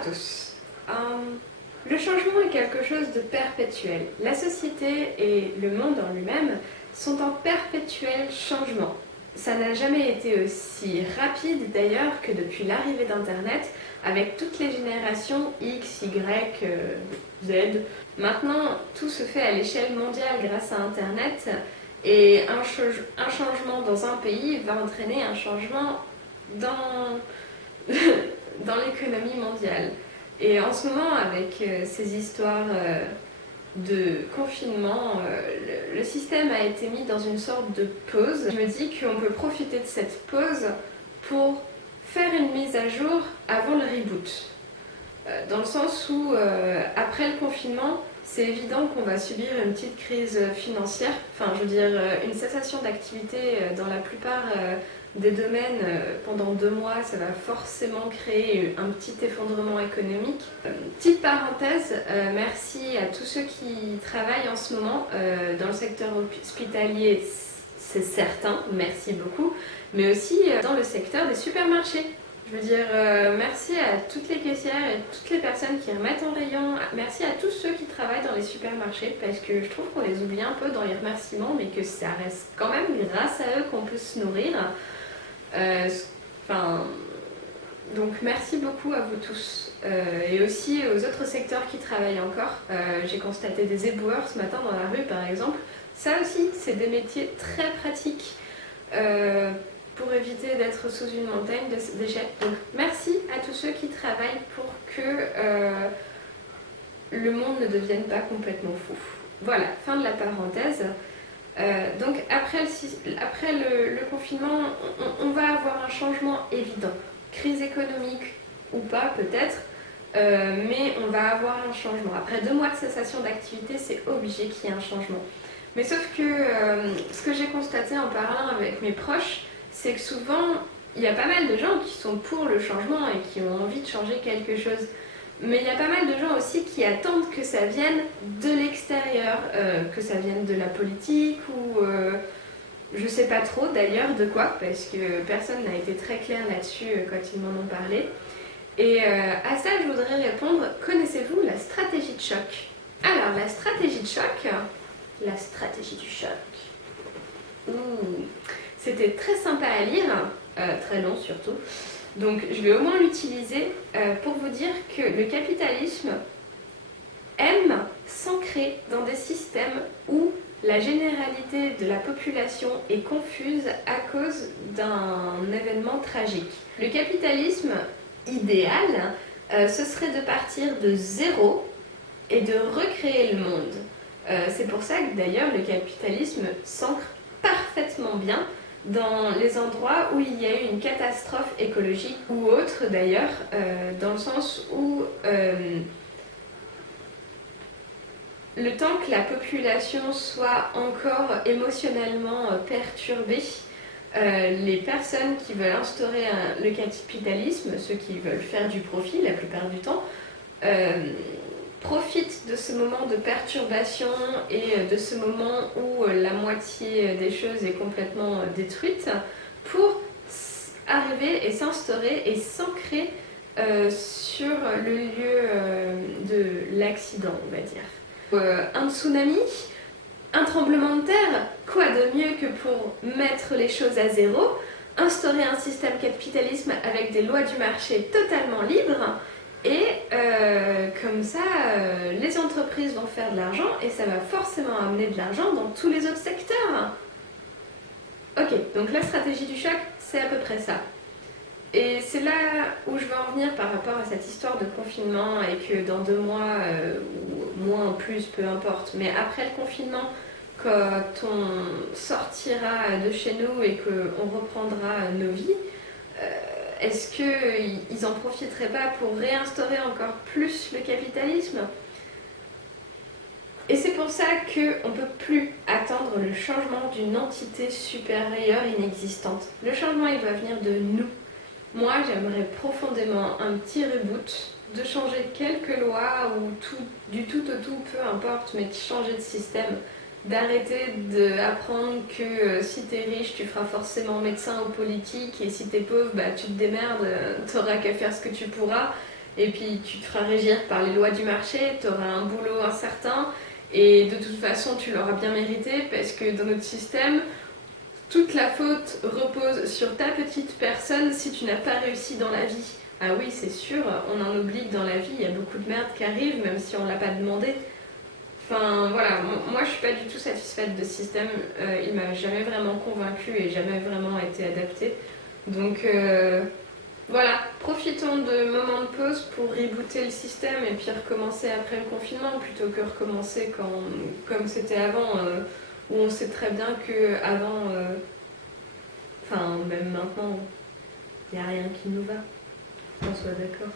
à tous. Le changement est quelque chose de perpétuel. La société et le monde en lui-même sont en perpétuel changement. Ça n'a jamais été aussi rapide d'ailleurs que depuis l'arrivée d'Internet, avec toutes les générations X, Y, Z. Maintenant, tout se fait à l'échelle mondiale grâce à Internet, et un changement dans un pays va entraîner un changement dans l'économie mondiale. Et en ce moment, avec ces histoires de confinement, le système a été mis dans une sorte de pause. Je me dis qu'on peut profiter de cette pause pour faire une mise à jour avant le reboot. Dans le sens où, après le confinement, c'est évident qu'on va subir une petite crise financière, enfin je veux dire une cessation d'activité dans la plupart des domaines pendant 2 mois, ça va forcément créer un petit effondrement économique. Petite parenthèse, merci à tous ceux qui travaillent en ce moment dans le secteur hospitalier, c'est certain, merci beaucoup, mais aussi dans le secteur des supermarchés. Je veux dire merci à toutes les caissières et toutes les personnes qui remettent en rayon, merci à tous ceux qui travaillent dans les supermarchés, parce que je trouve qu'on les oublie un peu dans les remerciements, mais que ça reste quand même grâce à eux qu'on peut se nourrir. Donc merci beaucoup à vous tous et aussi aux autres secteurs qui travaillent encore. J'ai constaté des éboueurs ce matin dans la rue par exemple. Ça aussi, c'est des métiers très pratiques pour éviter d'être sous une montagne de déchets. Donc merci à tous ceux qui travaillent pour que le monde ne devienne pas complètement fou. Voilà, fin de la parenthèse. Donc après le confinement, on va avoir un changement évident. Crise économique ou pas peut-être, mais on va avoir un changement. Après 2 mois de cessation d'activité, c'est obligé qu'il y ait un changement. Mais sauf que ce que j'ai constaté en parlant avec mes proches, c'est que souvent, il y a pas mal de gens qui sont pour le changement et qui ont envie de changer quelque chose. Mais il y a pas mal de gens aussi qui attendent que ça vienne de l'extérieur, que ça vienne de la politique ou je sais pas trop d'ailleurs de quoi, parce que personne n'a été très clair là-dessus quand ils m'en ont parlé. Et à ça, je voudrais répondre, connaissez-vous la stratégie de choc? Alors, la stratégie de choc, la stratégie du choc. C'était très sympa à lire, très long surtout. Donc je vais au moins l'utiliser pour vous dire que le capitalisme aime s'ancrer dans des systèmes où la généralité de la population est confuse à cause d'un événement tragique. Le capitalisme idéal, ce serait de partir de zéro et de recréer le monde. C'est pour ça que d'ailleurs le capitalisme s'ancre parfaitement bien dans les endroits où il y a eu une catastrophe écologique ou autre d'ailleurs, dans le sens où le temps que la population soit encore émotionnellement perturbée, les personnes qui veulent instaurer le capitalisme, ceux qui veulent faire du profit la plupart du temps, profitent de ce moment de perturbation et de ce moment où la moitié des choses est complètement détruite pour arriver et s'instaurer et s'ancrer sur le lieu de l'accident, on va dire. Un tsunami, un tremblement de terre, quoi de mieux que pour mettre les choses à zéro, instaurer un système capitalisme avec des lois du marché totalement libres. Et comme ça, les entreprises vont faire de l'argent et ça va forcément amener de l'argent dans tous les autres secteurs. Ok, donc la stratégie du choc, c'est à peu près ça. Et c'est là où je veux en venir par rapport à cette histoire de confinement et que dans 2 mois, ou moins, plus, peu importe, mais après le confinement, quand on sortira de chez nous et qu'on reprendra nos vies, est-ce qu'ils n'en profiteraient pas pour réinstaurer encore plus le capitalisme? Et c'est pour ça qu'on ne peut plus attendre le changement d'une entité supérieure inexistante. Le changement, il doit venir de nous. Moi, j'aimerais profondément un petit reboot, de changer quelques lois ou du tout au tout, peu importe, mais de changer de système. D'arrêter d'apprendre que si t'es riche, tu feras forcément médecin ou politique, et si t'es pauvre, bah tu te démerdes, t'auras qu'à faire ce que tu pourras. et puis tu te feras régir par les lois du marché, tu auras un boulot incertain, et de toute façon tu l'auras bien mérité, parce que dans notre système, toute la faute repose sur ta petite personne si tu n'as pas réussi dans la vie. Ah oui, c'est sûr, on en oublie que dans la vie, il y a beaucoup de merde qui arrive, même si on ne l'a pas demandé. Enfin voilà, moi je suis pas du tout satisfaite de ce système, il m'a jamais vraiment convaincue et jamais vraiment été adapté. Donc voilà, profitons de moments de pause pour rebooter le système et puis recommencer après le confinement plutôt que recommencer comme c'était avant, où on sait très bien qu'avant, enfin même maintenant, il n'y a rien qui nous va, qu'on soit d'accord.